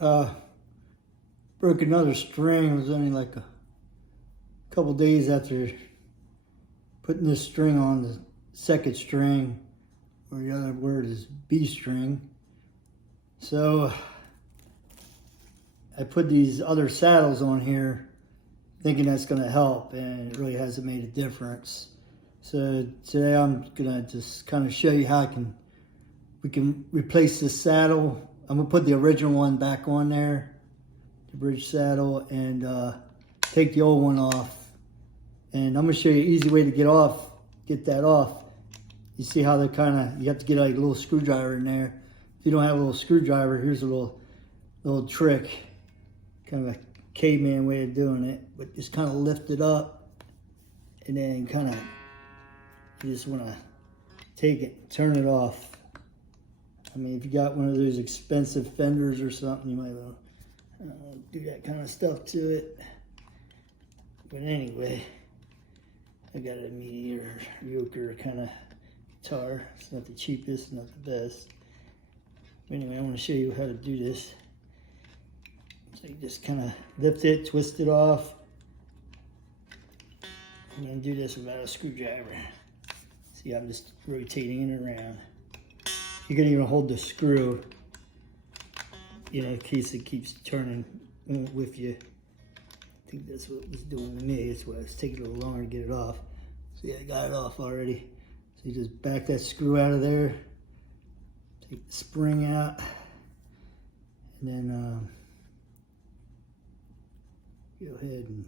Broke another string. It was only like a couple days after putting this string on, the second string, or the other word is B string. So I put these other saddles on here thinking that's going to help, and it really hasn't made a difference. So today I'm going to just kind of show you how we can replace this saddle. I'm going to put the original one back on there, the bridge saddle, and take the old one off. And I'm going to show you an easy way to get that off. You see how you have to get like a little screwdriver in there. If you don't have a little screwdriver, here's a little trick. Kind of a caveman way of doing it, but just kind of lift it up, and then you just want to take it, turn it off. I mean, if you got one of those expensive fenders or something, you might want to do that kind of stuff to it. But anyway, I got a mediocre kind of guitar. It's not the cheapest, not the best. But anyway, I want to show you how to do this. So you just kind of lift it, twist it off, and then do this without a screwdriver. See, I'm just rotating it around. You can even hold the screw, in case it keeps turning with you. I think that's what it was doing to me. That's why it's taking a little longer to get it off. See, I got it off already. So you just back that screw out of there, take the spring out, and then go ahead and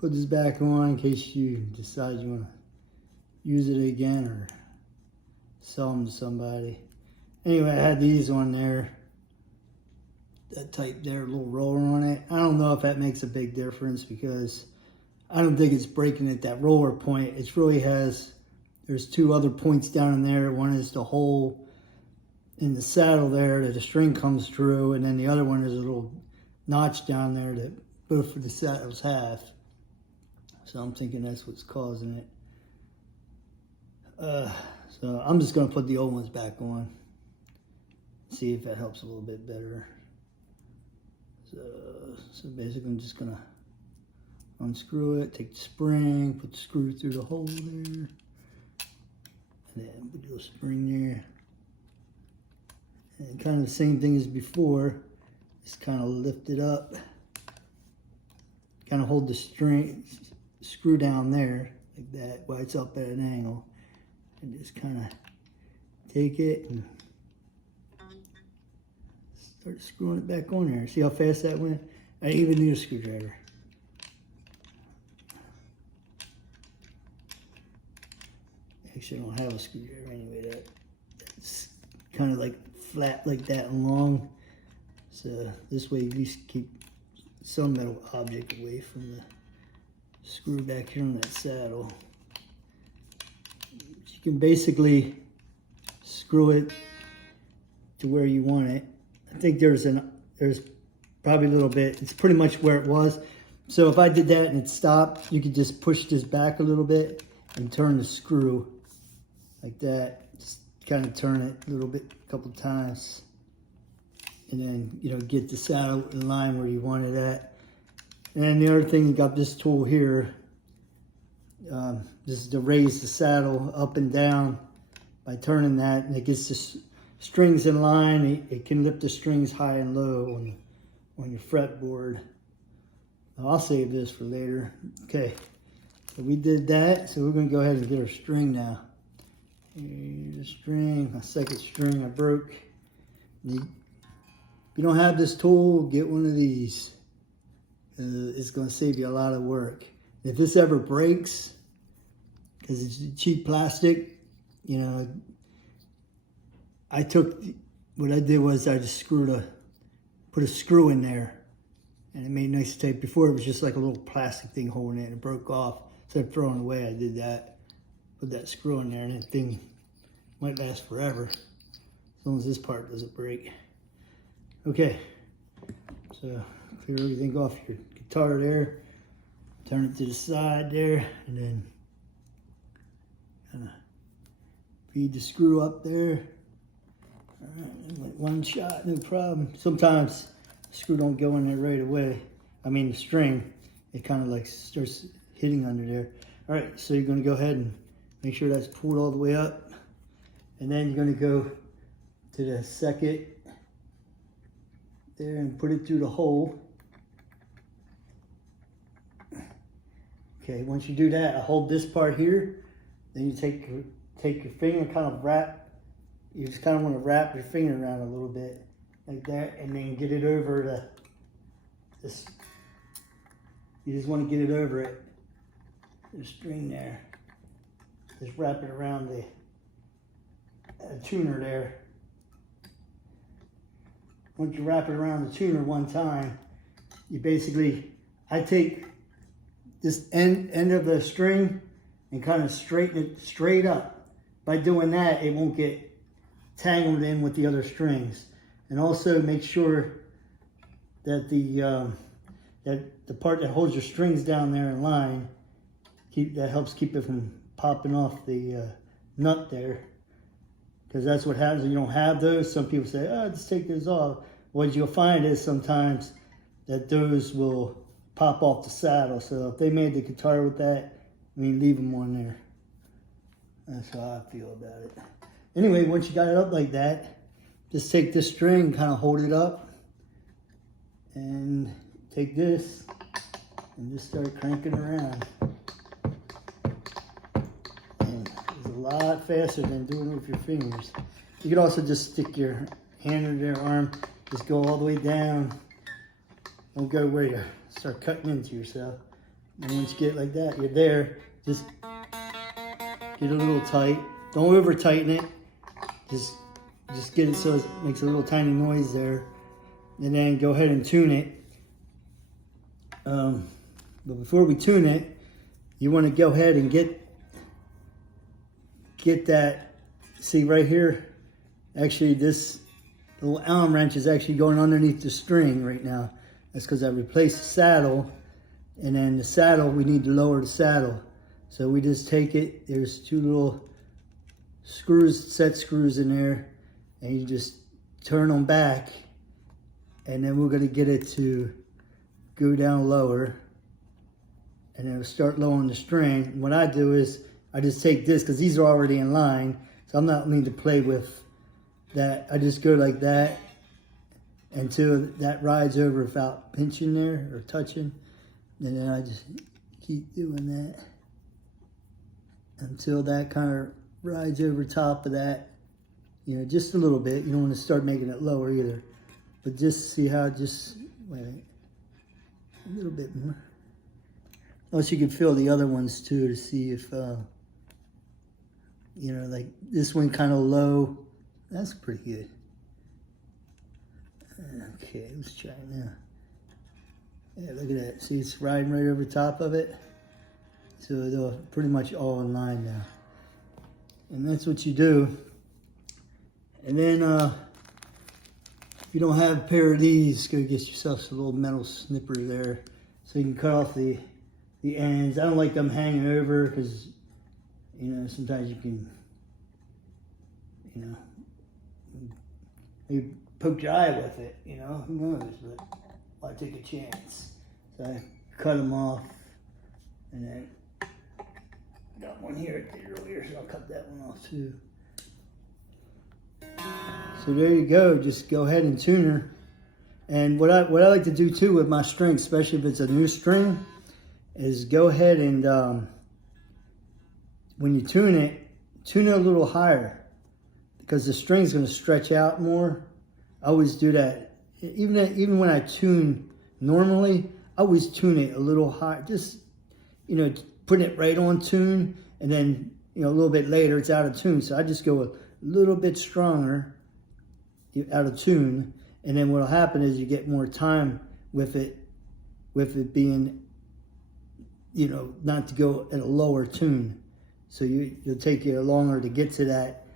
put this back on in case you decide you want to use it again or sell them to somebody. Anyway, I had these on there, that type there, a little roller on it. I don't know if that makes a big difference because I don't think it's breaking at that roller point. It really there's two other points down in there. One is the hole in the saddle there that the string comes through, and then the other one is a little notch down there that both of the saddles have. So I'm thinking that's what's causing it. So I'm just going to put the old ones back on, see if that helps a little bit better. So basically I'm just going to unscrew it, take the spring, put the screw through the hole there, and then put the spring there. And kind of the same thing as before, just kind of lift it up, kind of hold the screw down there like that while it's up at an angle, and just kind of take it and start screwing it back on there. See how fast that went? I didn't even need a screwdriver. Actually, I don't have a screwdriver anyway. That's kind of like flat like that and long. So this way you at least keep some metal object away from the screw back here on that saddle. You can basically screw it to where you want it. I think there's probably a little bit, it's pretty much where it was. So if I did that and it stopped, you could just push this back a little bit and turn the screw like that. Just kind of turn it a little bit, a couple times. And then, get the saddle in line where you want it at. And then the other thing, you got this tool here. This is to raise the saddle up and down by turning that, and it gets the strings in line. It can lift the strings high and low on your fretboard. I'll save this for later. Okay, so we did that. So we're going to go ahead and get our string now. Here's the string, my second string I broke. If you don't have this tool, get one of these. It's going to save you a lot of work. If this ever breaks, because it's cheap plastic, what I did was I just put a screw in there, and it made nice tape. Before it was just like a little plastic thing holding it, and it broke off. Instead of throwing it away, I did that. Put that screw in there, and that thing might last forever, as long as this part doesn't break. Okay, so clear everything off your guitar there, turn it to the side there, and then kind of feed the screw up there. All right, one shot, no problem. Sometimes the screw don't go in there right away. I mean the string, it kind of like starts hitting under there. All right, so you're gonna go ahead and make sure that's pulled all the way up. And then you're gonna go to the second there and put it through the hole. Okay, once you do that, I hold this part here. Then you take your finger, kind of wrap. You just kind of want to wrap your finger around a little bit, like that, and then get it over this. You just want to get it over it, the string there. Just wrap it around the tuner there. Once you wrap it around the tuner one time, you basically, I take this end of the string and kind of straighten it straight up. By doing that, it won't get tangled in with the other strings. And also make sure that the part that holds your strings down there in line, that helps keep it from popping off the nut there. Because that's what happens when you don't have those. Some people say, oh, just take those off. What you'll find is sometimes that those will pop off the saddle. So if they made the guitar with that, I mean, leave them on there. That's how I feel about it. Anyway, once you got it up like that, just take this string, kind of hold it up, and take this and just start cranking around. And it's a lot faster than doing it with your fingers. You could also just stick your hand under your arm, just go all the way down. Don't go where you start cutting into yourself. And once you get it like that, you're there. Just get a little tight. Don't over tighten it. Just get it so it makes a little tiny noise there. And then go ahead and tune it. But before we tune it, you want to go ahead and get that. See right here, actually this little Allen wrench is actually going underneath the string right now. That's because I replaced the saddle, and then the saddle, we need to lower the saddle. So we just take it, there's two little screws, set screws in there, and you just turn them back, and then we're gonna get it to go down lower, and then it'll start lowering the string. What I do is, I just take this, because these are already in line, so I'm not need to play with that. I just go like that, until that rides over without pinching there or touching. And then I just keep doing that until that kind of rides over top of that, you know, just a little bit. You don't want to start making it lower either, but just see how, just wait a little bit more. Also, you can feel the other ones too to see if, you know, like this one kind of low. That's pretty good. Okay, let's try it now. Yeah, look at that. See, it's riding right over top of it. So they're pretty much all in line now. And that's what you do. And then, if you don't have a pair of these, go get yourself a little metal snipper there, so you can cut off the ends. I don't like them hanging over because, you know, sometimes you can, you know, you poke your eye with it, you know, who knows, but I take a chance. So I cut them off, and then got one here at the earlier, so I'll cut that one off too. So there you go, just go ahead and tune her. And what I like to do too with my string, especially if it's a new string, is go ahead and when you tune it a little higher, because the string's going to stretch out more. I always do that. Even when I tune normally, I always tune it a little high. Just, you know, putting it right on tune, and then, you know, a little bit later it's out of tune. So I just go a little bit stronger out of tune, and then what'll happen is you get more time with it being, you know, not to go at a lower tune. So it'll take you longer to get to that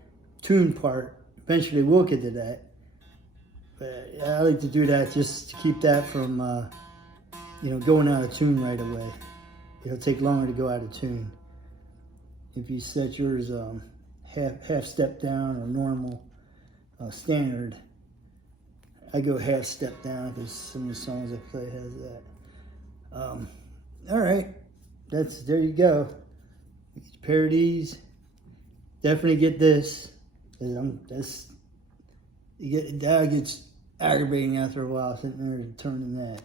tune part. Eventually we'll get to that. But I like to do that just to keep that from, you know, going out of tune right away. It'll take longer to go out of tune. If you set yours half step down or normal, standard, I go half step down because some of the songs I play has that. All right, there you go. Pair of these. Definitely get this. That gets aggravating after a while sitting there turning that.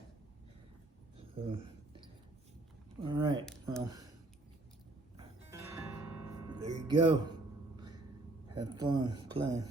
So, all right, well, there you go. Have fun playing.